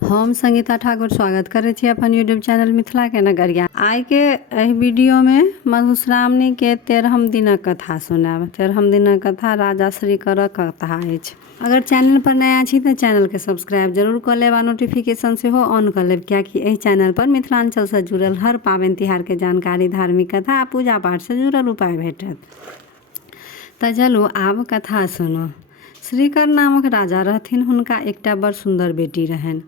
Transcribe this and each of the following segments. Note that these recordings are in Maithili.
हम संगीता ठाकुर स्वागत करे छी अपन यूट्यूब चैनल मिथिला के नगरिया। आइ के एहि वीडियो में मधुश्रावणी के 13हम दिनक कथा सुनाब। 13हम दिनक कथा राजा श्रीकरक कथा अछि। अगर चैनल पर नया छी तो चैनल के सब्सक्राइब जरूर कर लेब आ नोटिफिकेशन से हो ऑन कर लेब, कियाकि एहि चैनल पर मिथिलांचल से जुड़ल हर पाबनि तिहार के जानकारी, धार्मिक कथा आ पूजा पाठ से जुड़ल उपाय भेटत। तो चलू आब कथा सुनो। श्रीकर नामक राजा रहथिन। हुनका एकटा बड़ सुंदर बेटी रहनि।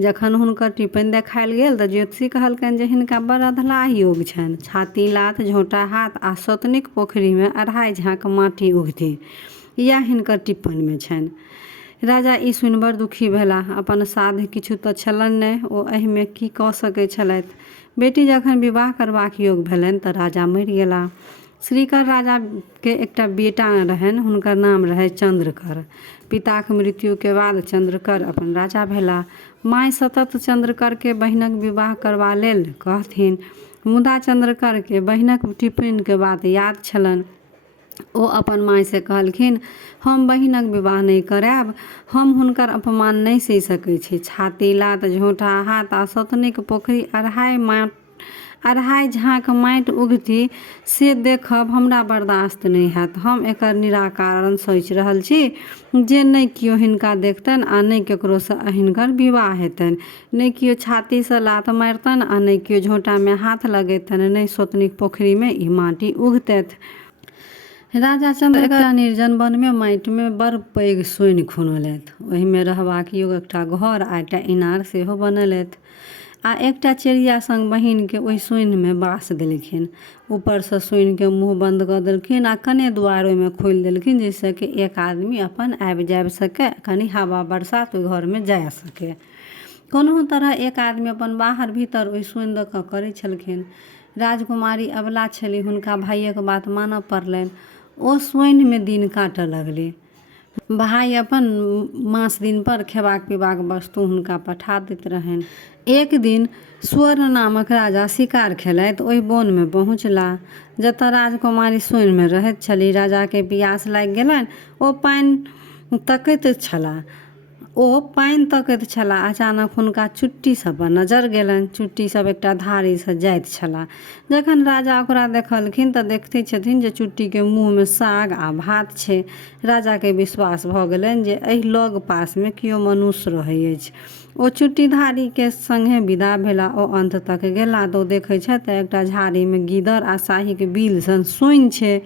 जखन हुनकर टिप्पणी देखायल गेल तऽ ज्योतिषी कहलकनि जे हिनका बड़ अधलाह योग छनि। छाती लात, झोंटा हाथ आ सतनिक पोखरी में 2.5 झाँक माटि उगथि, इएह हिनकर टिप्पणी में छनि। राजा ई सुनि बड़ दुखी भेलाह। अपन साध्य किछु तऽ छलनि नहि, ओ एहिमे की कऽ सकैत छलथि। बेटी जखन विवाह करबाक योग भेलनि तऽ राजा मरि गेलाह। श्रीकर राजा के एकटा बेटा रहनि, हुनकर नाम रहे चंद्रकर। पिताक मृत्यु के बाद चंद्रकर अपन राजा भेलाह। माय सतत चंद्रकर के बहिनक विवाह करबा लेल कहथिन, मुदा चंद्रकर के बहिनक टिप्पणी के बात याद छलनि। ओ अपन माय से कहलखिन, हम बहिनक विवाह नहीं करायब, हम हुनकर अपमान नहीं सहि सकै छी। छाती लात, झोंटा हाथ आ सतनिक पोखरी 2.5 झाँक माटि उगथि से देखब हमरा बर्दाश्त नहीं हैत। हम एकर निराकरण सोचि रहल छी जे नहीं कियो हिनका देखतनि आ नहीं केकरो से हिनकर विवाह हेतनि, नहीं कियो छाती से लात मारतनि आ नहीं कियो झोंटा में हाथ लगेतनि, नहीं सतनिक पोखरी में ई माटि उगतथि। राजा चंद्रकर निर्जन वन में माटि में बड़ पैघ सोनि खुनलथि। ओहि में रहबाक योग्य एकटा घर आ एकटा इनार सेहो बनलथि आ एकटा चिड़िया संग बहिन के ओहि सोनि में बास देलखिन। ऊपर से सोनि के मुँह बंद कर देलखिन आ कने द्वार ओहि में खोलि देलखिन, जैसे कि एक आदमी अपन आबि जाबि सके, कनी हवा बरसात ओहि घर में जा सके। कोनो तरह एक आदमी अपन बाहर भीतर ओहि सोनि दऽ कऽ करै छलखिन। राजकुमारी अबला छली, हुनका भाइयक बात मानऽ पड़लनि। ओ सोनि में दिन काटऽ लगली। भाई अपन मास दिन पर खेबाक पीबाक वस्तु हुनका पठा दैत रहनि। एक दिन स्वर्ण नामक राजा शिकार खेलैत ओहि वन में पहुँचला जतऽ राजकुमारी सोनि में रहैत छली। राजा के पियास लागि गेलनि। ओ पानि तकैत छलाह। अचानक हुनका चुट्टी सब पर नजर गेलनि। चुट्टी सब एकटा धारी से जाइत छलाह। जखन राजा ओकरा देखलखिन तऽ देखते छथिन जे चुट्टी के मुँह में साग आ भात छै। राजा के विश्वास भऽ गेलनि जे एहि लग पास में कियो मनुष्य रहै अछि। ओ चुट्टी धारी के संगे विदा भेला। ओ अंत तक गेला तऽ ओ देखै छथि एकटा झाड़ी में गीदड़ आ शाही के बिल सन सोनि छै।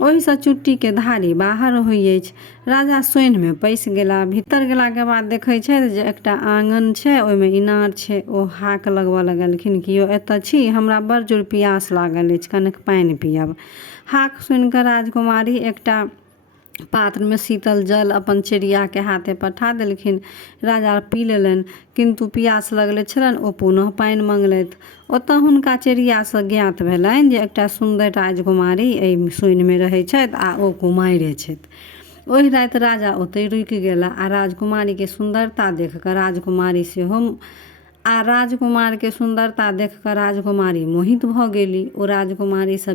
ओहि से चुट्टी के धारी बाहर होइ अछि। राजा सोनि में पैसि गेला। भीतर गेला के बाद देखै छथि जे एकटा आंगन छै, ओहि में इनार छै। ओ हाक लगबऽ लगलखिन, कियो एतऽ छी? हमरा बड़ जोर पियास लागल अछि, कनिक पानि पियब। हाक सुनि कऽ राजकुमारी एकटा पात्र में शीतल जल अपन चिड़िया के हाथे पठा देलखिन। राजा पी लेलनि, किंतु पियास लगले छलनि। ओ पुनः पानि मंगलथि। ओतऽ हुनका चिड़िया से ज्ञात भेलनि जे एकटा सुंदर राजकुमारी एहि सोनि में रहै छथि आ ओ कुमारिये छथि। ओहि राति राजा ओतै रुकि गेला आ राजकुमारी के सुंदरता देख कऽ राजकुमारी मोहित भऽ गेली। ओ राजकुमारी से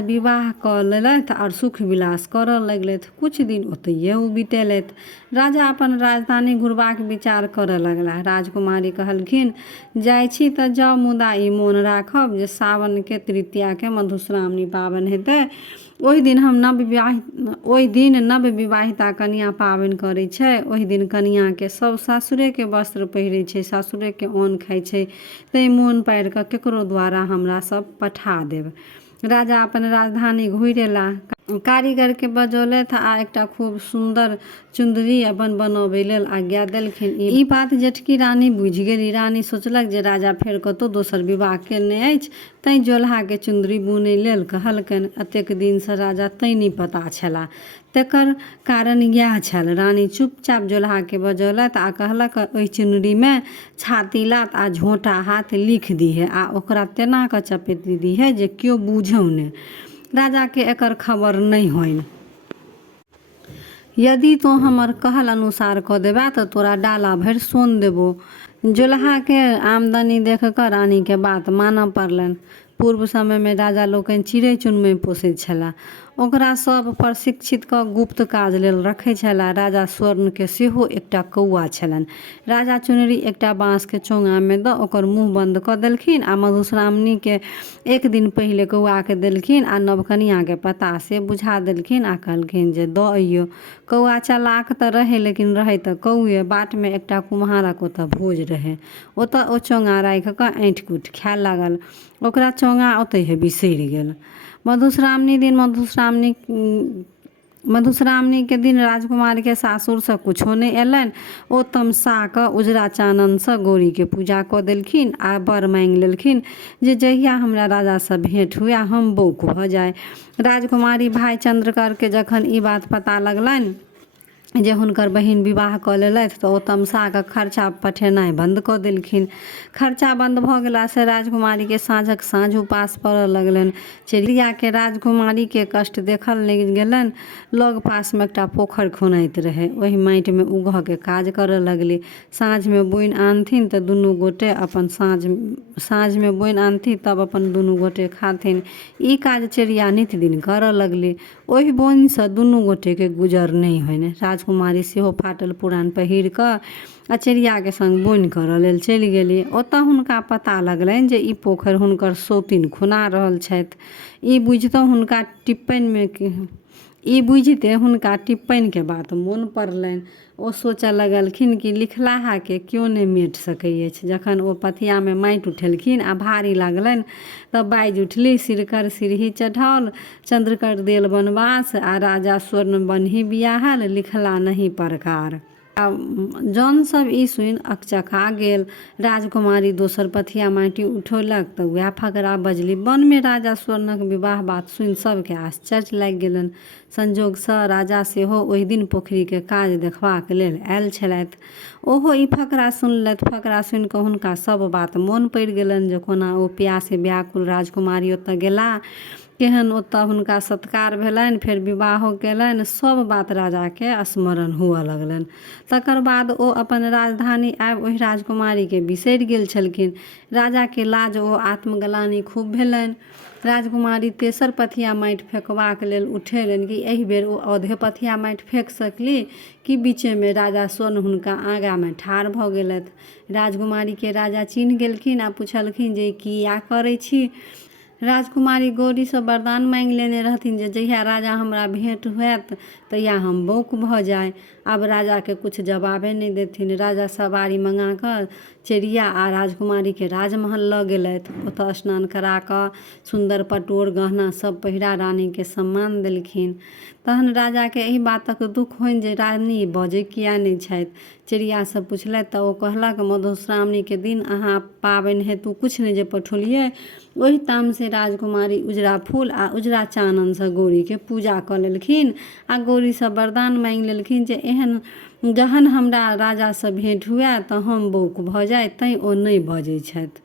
विवाह कऽ लेलथि और सुख विलास करऽ लगलथि। कुछ दिन ओतहिए बितेलथि। राजा अपन राजधानी घुरबाक विचार करऽ लगला। राजकुमारी कहलखिन, जाइ छी तऽ जाउ, मुदा ई मोन राखब जे सावन के तृतीया के मधुश्रावणी पाबनि हेतै। ओहि दिन नव विवाहिता कन्या पाबनि करै छै। ओहि दिन कन्या के सब सासुरे के वस्त्र पहिरै छै, सासुरे के अन्न खाइ छै। तैं मोन पारि कऽ केकरो द्वारा हमरा सब पठा देब। राजा अपन राजधानी घुरि एला। कारीगर के बजौलथि आ एकटा खूब सुंदर चुंदरी अपन बनबै लेल आज्ञा देलखिन। ई बात जेठकी रानी बुझि गेली। रानी सोचलक जे राजा फेर कतौ दोसर विवाह केने अछि, तैं जोलहा के चुंदरी बुनै लेल कहलकनि। एतेक दिन से राजा तैं नहि पता छला। तेकर कारण इएह छल। रानी चुपचाप जोलहा के बजौलथि आ कहलक, ओहि चुनरी में छाती लात आ झोंटा हाथ लिख दिहे आ ओकरा तेना कऽ चपेट दिहे जे कियो बूझौ ने, राजा के एकर खबर नहीं होइन। यदि तो हमर कहल अनुसार कऽ देबा तऽ तोरा डाला भरि सोन देबो। जोलहा के आमदनी देख कऽ रानी के बात मानऽ पड़लनि। पूर्व समय में राजा लोकनि चिड़ै चुनमुनी पोसैत छलाह। ओकरा सब प्रशिक्षित क गुप्त काज लेल रखै छलाह। राजा स्वर्ण के सेहो एकटा कौआ छलनि। राजा चुनरी एकटा बाँस के चोंगा में द ओकर मुँह बंद क देलखिन आ मधुश्रावणी के एक दिन पहिले कौआ के देलखिन आ नवकनिया के पता से बुझा देलखिन आ कहलखिन जे द अइयो। कौआ चालाक त रहे लेकिन रहे त कौए। बाट में एकटा कुम्हारक ओतऽ भोज रहे। ओतऽ ओ चोंगा राखि क ऐंठ कूट खाए लागल। ओकरा चोंगा ओतहि बिसरि गेल। मधुश्रावणी के दिन राजकुमारी के सासुर से कुछो नहीं एलनि। ओ तमसा क उजरा चानन से गौरी के पूजा क देलखिन आ बर मांगि लेलखिन जे जहिया हमरा राजा से भेंट हुए हम बौक भ जाय। राजकुमारी भाई चंद्रकर के जखन ई बात पता लगलनि जे हुनकर बहिन विवाह क लेलथि तऽ ओ तमसा क खर्चा पठेनाइ बंद क देलखिन। खर्चा बंद भ गेला से राजकुमारी के साँझक साँझ उपास पड़ऽ लगलनि। चिड़िया के राजकुमारी के कष्ट देखल नहीं गेलनि। लग पास में एकटा पोखर खुनाइत रहे। ओहि माटि में उगह के काज करऽ लगली। साँझ में बोइन आनथिन तऽ दुनू गोटे अपन साँझ में बोइन आनथिन तब अपन दुनू गोटे खाथिन। ई काज चिड़िया नित दिन करऽ लगली। ओहि बोइन से दुनू गोटे के गुजर नहीं होइने। राजकुमारी सेहो फाटल पुरान पहिर क आ चिड़िया के संग बोइन करऽ लेल चलि गेली। ओतऽ हुनका पता लगलनि जे ई पोखरि हुनकर सौतीन खुना रहल छथि। ई बुझिते हुनका टिप्पणी के बात मोन पड़लनि। ओ सोचऽ लगलखिन कि लिखलाहा के क्यों नहीं मेट सकैत अछि। जखन ओ पथिया में माटि उठेलखिन आ भारी लागलनि तऽ बाजि उठली सिरकर सिरही चढ़ाओल, चंद्रकर देल बनवास आ राजा स्वर्ण बन्ही बियाहल, लिखला नहीं परकार। आ जौन सब ई सुनि अकचका गेल। राजकुमारी दोसर पथिया माटि उठौलक तऽ वएह फकरा बजली। वन में राजा स्वर्णक विवाह बात सुनि सबके आश्चर्य लागि गेलनि। संजोग सँ राजा सेहो ओहि दिन पोखरी के काज देखबाक लेल आयल छलथि। ओहो ई फकरा सुनलथि। फकरा सुनि कऽ हुनका सब बात मोन पड़ि गेलनि जे कोना ओ प्यासे व्याकुल राजकुमारी ओतऽ गेला, केहन ओतऽ हुनका सत्कार भेलनि, फेर विवाहो केलनि। सब बात राजा के स्मरण हुअ लगलनि। तकर बाद ओ अपन राजधानी आबि ओहि राजकुमारी के बिसरि गेल छलखिन। राजा के लाज ओ आत्मग्लानि खूब भेलनि। राजकुमारी तेसर पथिया माटि फेकबाक लेल उठेलनि कि एहि बेर ओ औधे पथिया माटि फेक सकली कि बीचे में राजा स्वर्ण हुनका आगा में ठाढ़ भऽ गेलथि। राजकुमारी के राजा चिन्ह गेलखिन आ पुछलखिन जे किया करै छी। राजकुमारी गौरी से वरदान मांगि लेने रहथिन जे जहिया राजा हमरा भेंट होयत तहिया हम बौक भ जाय। आब राजा के कुछ जवाबे नहीं देथिन। राजा सवारी मंगा क चिड़िया आ राजकुमारी के राजमहल ल गेलथि। ओतऽ स्नान करा क सुंदर पटोर गहना सब पहिरा रानी के सम्मान देलखिन। तहन राजा के एहि बातक दुख होनि जे रानी बजै किया नहीं छथि। चिड़िया से पुछलथि तऽ ओ कहलक मधुश्रावणी के दिन अहाँ पाबनि हेतु कुछ नहीं जे पठौलियै। ओहि ताम से राजकुमारी उजरा फूल आ उजरा चानन से गौरी के पूजा क लेलखिन आ गौरी से वरदान मांगि लेलखिन जे एहन जहन हमरा राजा से भेंट हुए तऽ हम बौक भ जाय। तैं ओ नहीं बजै छथि।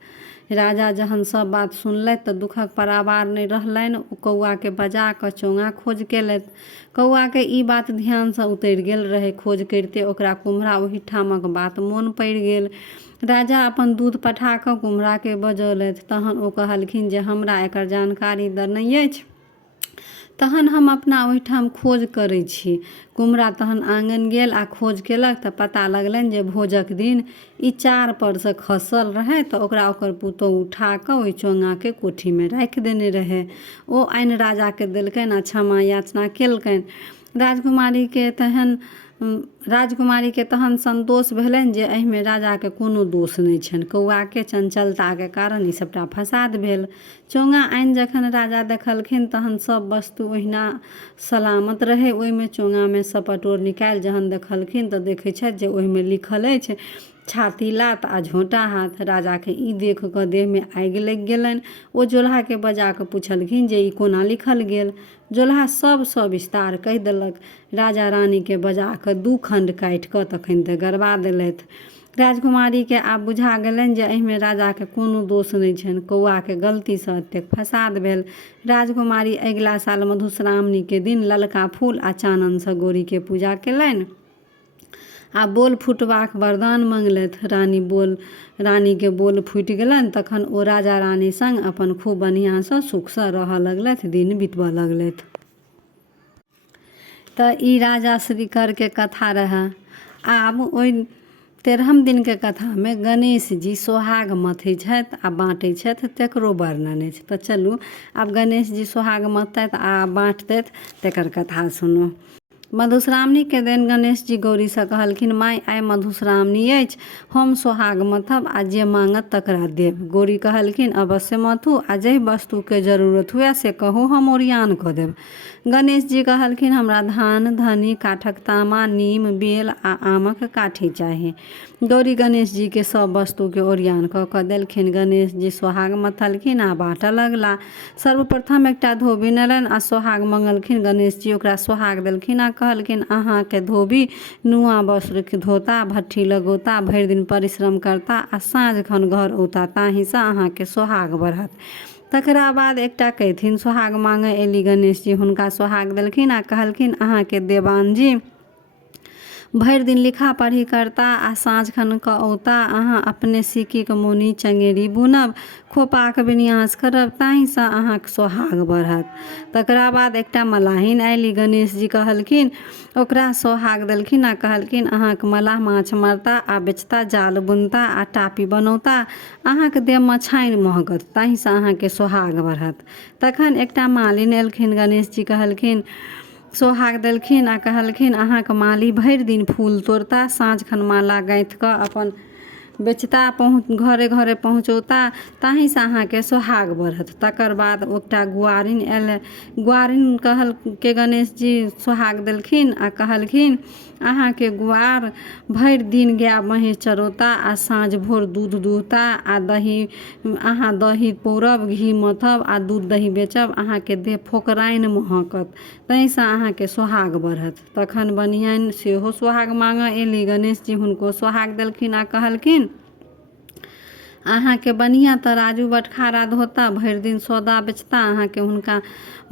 राजा जहन सब बात सुनलथि तऽ दुखक पारावार नहीं रहलनि। ओ कौआ के बजा क चोंगा खोज केलथि। कौआ के ई बात ध्यान से उतरि गेल रहे। खोज करिते ओकरा कुम्हरा ओहि ठामक बात मोन पड़ि गेल। राजा अपन दूत पठा क कुम्हरा के बजौलथि। तहन ओ कहलखिन जे हमरा एकर जानकारी नहि अछि, तहन हम अपना ओहिठाम खोज करै छी। कुम्हरा तहन आंगन गेल आ खोज केलक तऽ पता लगलनि जे भोजक दिन ई चार पर से खसल रहे तऽ ओकरा ओकर पुतोह उठा क ओहि चोंगा के कोठी में राखि देने रहे। ओ आनि राजा के देलकनि आ क्षमा याचना केलकनि। राजकुमारी के तहन संतोष भेलनि जे एहि में राजा के कोनो दोष नहीं छनि। कौआ के चंचलता के कारण ई सबटा फसाद भेल। चोंगा आनि जखन राजा देखलखिन तहन सब वस्तु ओहिना सलामत रहे। ओहि में चोंगा में सँ पटोर निकालि जहन देखलखिन तऽ देखै छथि जे ओहि में लिखल अछि छाती लात आ झोंटा हाथ। राजा के ई देख क देह में आगि लागि गेलनि। ओ जोल्हा के बजा क पूछलखिन जे ई कोना लिखल गेल। जोल्हा सब सविस्तार कहि देलक। राजा रानी के बजा क 2 खंड काटि क तखन ते गरबा देलथि। राजकुमारी के आब बुझा गेलनि जे एहि में राजा के कोनो दोष नहीं छनि। कौआ के गलती से एतेक फसाद भेल। राजकुमारी अगिला साल मधुश्रावणी के दिन ललका फूल आ चानन से गौरी के पूजा केलनि आ बोल फुटबाक वरदान मंगलथि। रानी के बोल फुटि गेलनि। तखन ओ राजा रानी संग अपन खूब बढ़िया से सुख से रहऽ लगलथि। दिन बीतबऽ लगलथि। तऽ ई राजा श्रीकर के कथा रहे। आब ओइ 13 दिन के कथा में गणेश जी सोहाग मथै छथि आ बाँटै छथि, तकरो वर्णन अछि। तऽ चलू आब गणेश जी सोहाग मथतथि आ बाँटतथि, तकर कथा सुनू। मधुश्रावणी के दिन गणेश जी गौरी से कहलखिन, माय आइ मधुश्रावणी अछि, हम सोहाग मथब आ जे मांगत तकरा देब। गौरी कहलखिन, अवश्य मथू आ जाहि वस्तु के जरूरत हुए से कहू, हम ओरियान कऽ देब। गणेश जी कहलखिन, हमरा धान, धनी, काठक तामा, नीम, बेल आ आमक काठी चाही। गौरी गणेश जी के सब वस्तु के ओरियान कऽ कऽ देलखिन। गणेश जी सोहाग मथलखिन आ बाँटऽ लगला। सर्वप्रथम एकटा धोबी एलनि आ सोहाग मंगलखिन। गणेश जी ओकरा सोहाग देलखिन आ कहलखिन, अहाँ के धोबी नुआ वस्त्र धोता, भट्ठी लगौता, भरि दिन परिश्रम करता आ साँझ खन घर औता, ताहि से अहाँ के सोहाग बढ़त। तकरा बाद एकटा कहथिन सोहाग मांगे एली। गणेश जी हुनका सोहाग देलखिन आ कहलखिन, अहाँ के देवान जी भरि दिन लिखा पढ़ी करता आ साँझ खन कऽ औता, अहाँ अपने सिक्की के मोनी चंगेरी बुनब, खोपाक विन्यास करब, ताहिसँ अहाँके सोहाग बढ़त। तकरा बाद एकटा मलाहिन आयली। गणेश जी कहलखिन, ओकरा सोहाग देलखिन आ कहलखिन, अहाँके मलाह माछ मारता आ बेचता, जाल बुनता आ टापी बनौता, अहाँके देह मछाइन महकत, ताहिसँ अहाँके सोहाग बढ़त। तखन एकटा मालिन एलखिन। गणेश जी कहलखिन, सोहाग देलखिन आ कहलखिन, अहाँके माली भरि दिन फूल तोड़ता, साँझ खन माला गाँथि कऽ अपन बेचता, घरे घरे पहुँचौता, ताहिसँ अहाँके सोहाग बढ़त। तकर बाद एकटा गुआरिन आयल। गुआरिन के गणेश जी सोहाग देलखिन आ कहलखिन, अहाँके गुआर भरि दिन गाय महीष चरौता आ साँझ भोर दूध दुहता आ अहाँ दही पौरब, घी मथब आ दूध दही बेचब, अहाँके देह फोकराइन महकत, ताहिसँ अहाँके सोहाग बढ़त। तखन बनियान सेहो सोहाग मांगऽ एली। गणेश जी हुनको सोहाग देलखिन आ कहलखिन, अहाँके बनिया तऽ राजू बटखारा धोता, भरि दिन सौदा बेचता, अहाँके हुनका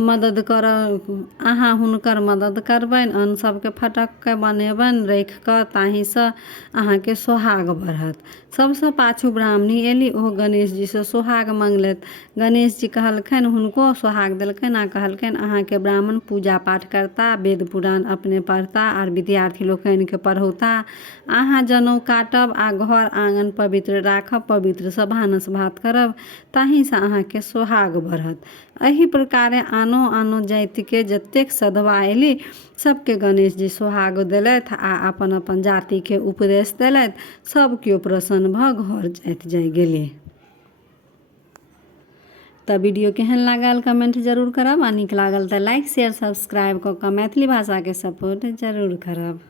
मदद अहाँ हुनकर मदद करबनि, अन्न सबके फटक के बनेबनि राखि कऽ, ताहिसँ अहाँके सोहाग बढ़त। सबसँ पाछू ब्राह्मणी एली, ओहो गणेश जी से सोहाग मंगलथि। गणेश जी कहलखिन, हुनको सोहाग देलखिन आ कहलखिन, अहाँके ब्राह्मण पूजा पाठ करता, वेद पुराण अपने पढ़ता आर विद्यार्थी लोकनि के पढ़ौता, अहाँ जनेऊ काटब आ घर आंगन पवित्र राखब, पवित्र से भानस भात करब, ताहिसँ अहाँके सोहाग बढ़त। एही प्रकारे आनो आनो जाति के जतेक सधवा एली, सबके गणेश जी सोहाग देलथि आ अपन अपन जाति के उपदेश देलथि। सब केओ प्रसन्न भऽ घर जाइत गेली। तऽ वीडियो केहन लागल कमेंट जरूर करब आ नीक लागल तऽ लाइक शेयर सब्सक्राइब कऽ कऽ मैथिली भाषा के सपोर्ट जरूर करब।